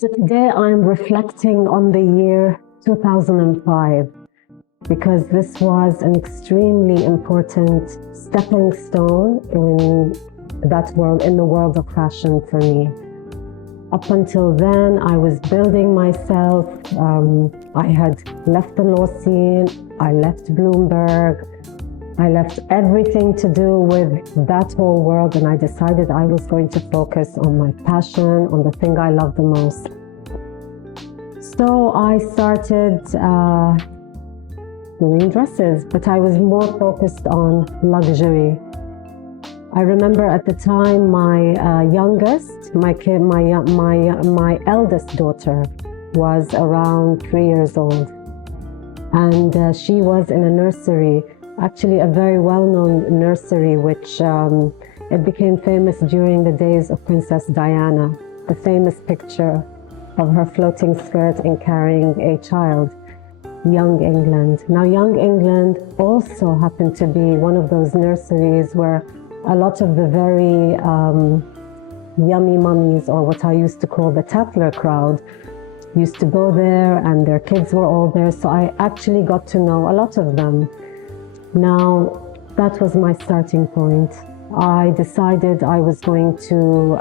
So today I'm reflecting on the year 2005 because this was an extremely important stepping stone in that world, in the world of fashion for me. Up until then, I was building myself. I had left the law scene, I left Bloomberg, I left everything to do with that whole world, and I decided I was going to focus on my passion, on the thing I love the most. So I started doing dresses, but I was more focused on luxury. I remember at the time my eldest daughter was around 3 years old, and she was in a nursery, actually a very well-known nursery, which it became famous during the days of Princess Diana, the famous picture of her floating skirt and carrying a child, Young England. Now, Young England also happened to be one of those nurseries where a lot of the very yummy mummies, or what I used to call the Tatler crowd, used to go there, and their kids were all there. So I actually got to know a lot of them. Now, that was my starting point. I decided I was going to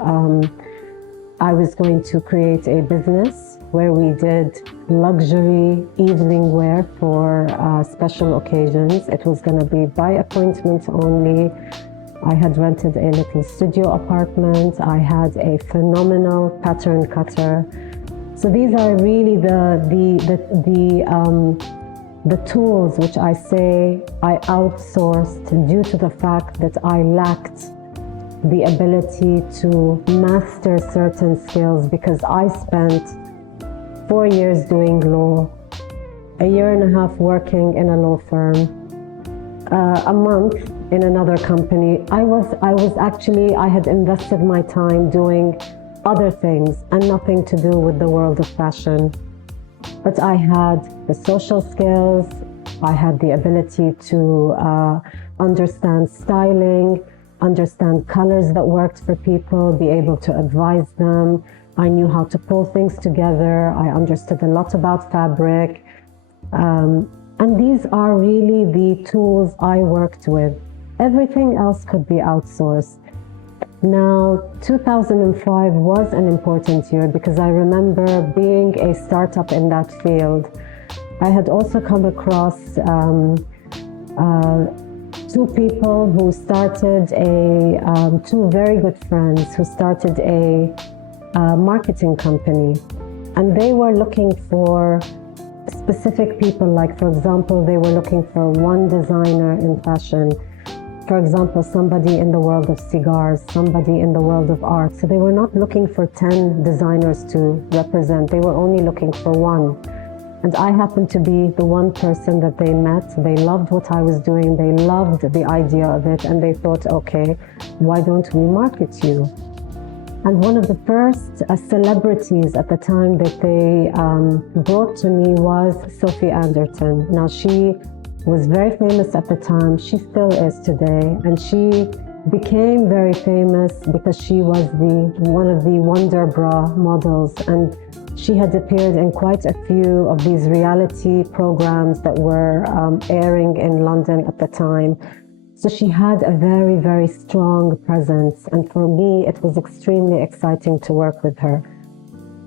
create a business where we did luxury evening wear for special occasions. It was going to be by appointment only. I had rented a little studio apartment. I had a phenomenal pattern cutter. So these are really the tools which I say I outsourced due to the fact that I lacked the ability to master certain skills, because I spent 4 years doing law, a year and a half working in a law firm, a month in another company. I had invested my time doing other things and nothing to do with the world of fashion. But I had the social skills, I had the ability to understand styling, understand colors that worked for people, be able to advise them. I knew how to pull things together. I understood a lot about fabric. And these are really the tools I worked with. Everything else could be outsourced. Now, 2005 was an important year because I remember being a startup in that field. I had also come across two people who started two very good friends who started a marketing company. And they were looking for specific people, like, for example, they were looking for one designer in fashion. For example, somebody in the world of cigars, somebody in the world of art. So they were not looking for 10 designers to represent. They were only looking for one. And I happened to be the one person that they met. They loved what I was doing. They loved the idea of it. And they thought, okay, why don't we market you? And one of the first celebrities at the time that they brought to me was Sophie Anderton. Now, she was very famous at the time. She still is today. And she became very famous because she was one of the Wonder Bra models. And she had appeared in quite a few of these reality programs that were airing in London at the time. So she had a very, very strong presence. And for me, it was extremely exciting to work with her.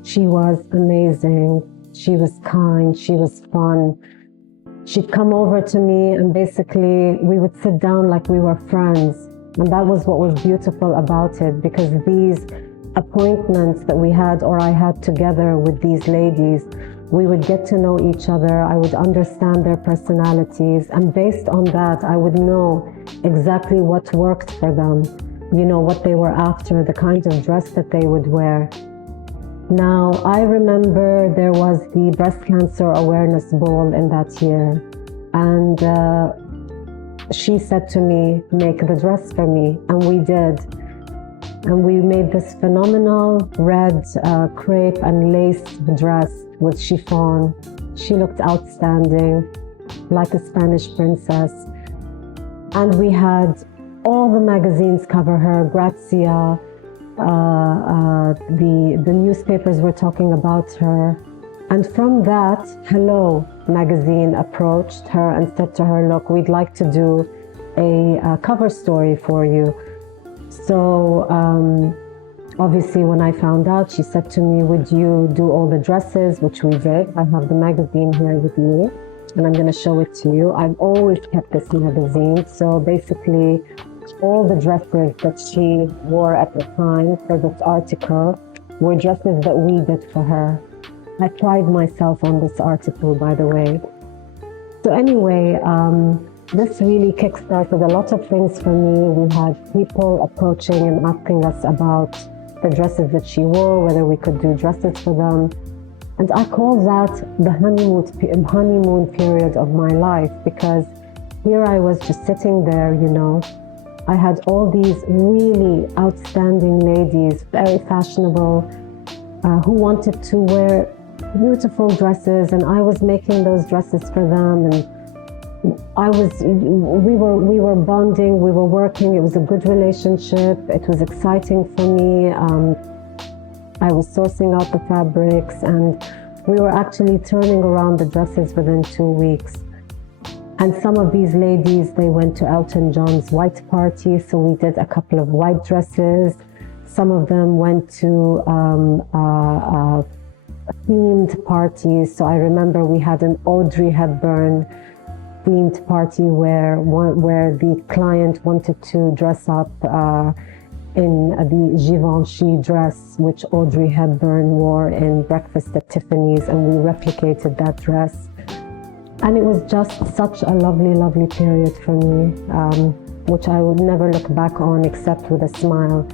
She was amazing. She was kind. She was fun. She'd come over to me and basically we would sit down like we were friends. And that was what was beautiful about it, because these appointments that we had, or I had together with these ladies, we would get to know each other. I would understand their personalities. And based on that, I would know exactly what worked for them, you know, what they were after, the kind of dress that they would wear. Now, I remember there was the breast cancer awareness ball in that year. And she said to me, make the dress for me. And we did. And we made this phenomenal red crepe and lace dress with chiffon. She looked outstanding, like a Spanish princess. And we had all the magazines cover her, Grazia, The newspapers were talking about her. And from that, Hello magazine approached her and said to her, look, we'd like to do a cover story for you. So obviously when I found out, she said to me, would you do all the dresses, which we did. I have the magazine here with me, and I'm going to show it to you. I've always kept this magazine. So basically, all the dresses that she wore at the time for this article were dresses that we did for her. I pride myself on this article, by the way. So anyway, this really kickstarted a lot of things for me. We had people approaching and asking us about the dresses that she wore, whether we could do dresses for them. And I call that the honeymoon period of my life, because here I was just sitting there, you know. I had all these really outstanding ladies, very fashionable, who wanted to wear beautiful dresses, and I was making those dresses for them, and we were bonding, we were working. It was a good relationship. It was exciting for me. I was sourcing out the fabrics, and we were actually turning around the dresses within 2 weeks. And some of these ladies, they went to Elton John's white party, so we did a couple of white dresses. Some of them went to themed parties. So I remember we had an Audrey Hepburn themed party where the client wanted to dress up in the Givenchy dress, which Audrey Hepburn wore in Breakfast at Tiffany's, and we replicated that dress. And it was just such a lovely, lovely period for me, which I would never look back on except with a smile.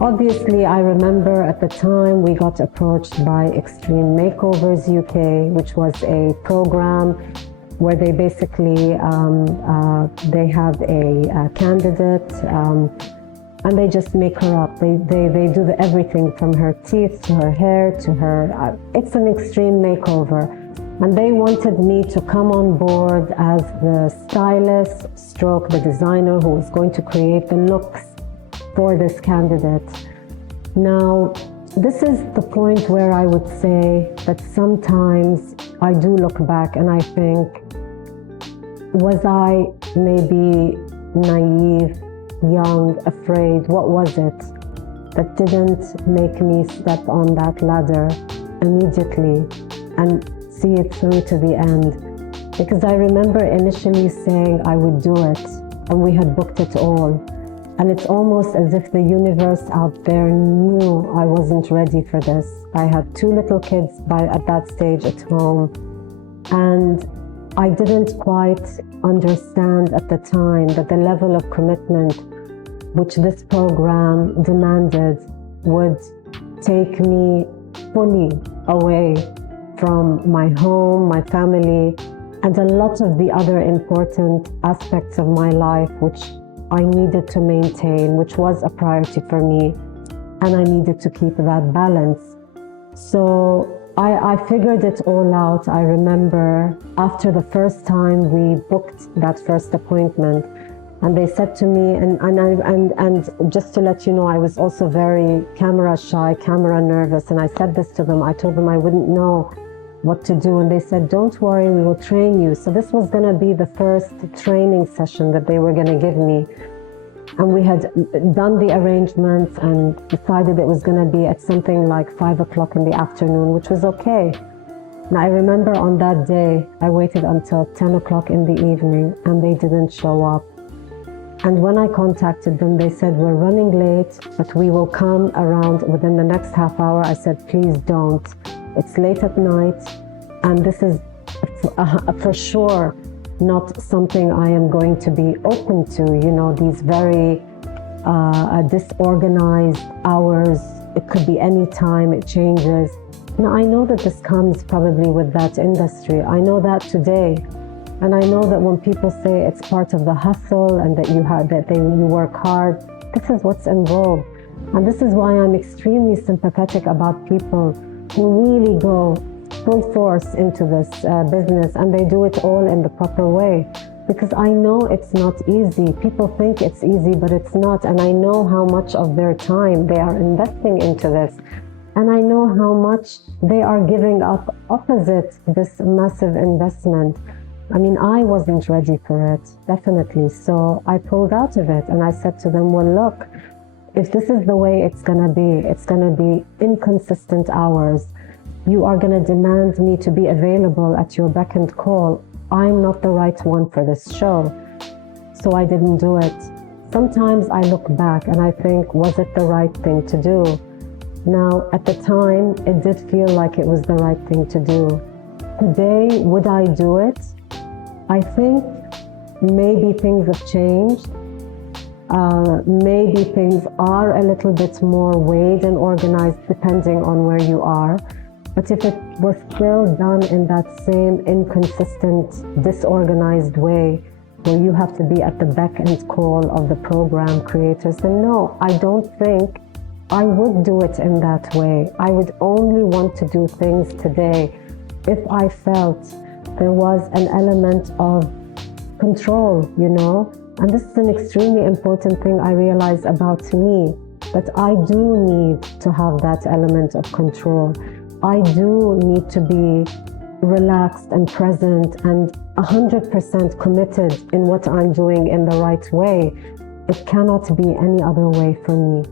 Obviously, I remember at the time we got approached by Extreme Makeovers UK, which was a program where they basically, they have a candidate, and they just make her up. They do everything from her teeth to her hair to her, it's an extreme makeover. And they wanted me to come on board as the stylist stroke the designer who was going to create the looks for this candidate. Now, this is the point where I would say that sometimes I do look back and I think, was I maybe naive, young, afraid? What was it that didn't make me step on that ladder immediately and see it through to the end? Because I remember initially saying I would do it, and we had booked it all. And it's almost as if the universe out there knew I wasn't ready for this. I had 2 little kids at that stage at home, and I didn't quite understand at the time that the level of commitment which this program demanded would take me fully away from my home, my family, and a lot of the other important aspects of my life which I needed to maintain, which was a priority for me, and I needed to keep that balance. So I figured it all out. I remember after the first time we booked that first appointment, and they said to me, and just to let you know, I was also very camera shy, camera nervous, and I said this to them. I told them I wouldn't know what to do, and they said, don't worry, we will train you. So this was going to be the first training session that they were going to give me. And we had done the arrangements and decided it was going to be at something like 5 o'clock in the afternoon, which was okay. Now I remember on that day, I waited until 10 o'clock in the evening and they didn't show up. And when I contacted them, they said, we're running late, but we will come around within the next half hour. I said, please don't. It's late at night, and this is for sure not something I am going to be open to, you know, these very disorganized hours. It could be any time, it changes. Now, I know that this comes probably with that industry. I know that today. And I know that when people say it's part of the hustle and that you work hard, this is what's involved. And this is why I'm extremely sympathetic about people who really go full force into this business, and they do it all in the proper way. because I know it's not easy. People think it's easy, but it's not. And I know how much of their time they are investing into this. And I know how much they are giving up opposite this massive investment. I mean, I wasn't ready for it, definitely. So I pulled out of it and I said to them, well, look, if this is the way it's going to be inconsistent hours. You are going to demand me to be available at your beck and call. I'm not the right one for this show. So I didn't do it. Sometimes I look back and I think, was it the right thing to do? Now, at the time, it did feel like it was the right thing to do. Today, would I do it? I think maybe things have changed. Maybe things are a little bit more weighed and organized depending on where you are. But if it was still done in that same inconsistent, disorganized way, where you have to be at the beck and call of the program creators, then no, I don't think I would do it in that way. I would only want to do things today if I felt there was an element of control, you know? And this is an extremely important thing I realize about me, that I do need to have that element of control. I do need to be relaxed and present and 100% committed in what I'm doing in the right way. It cannot be any other way for me.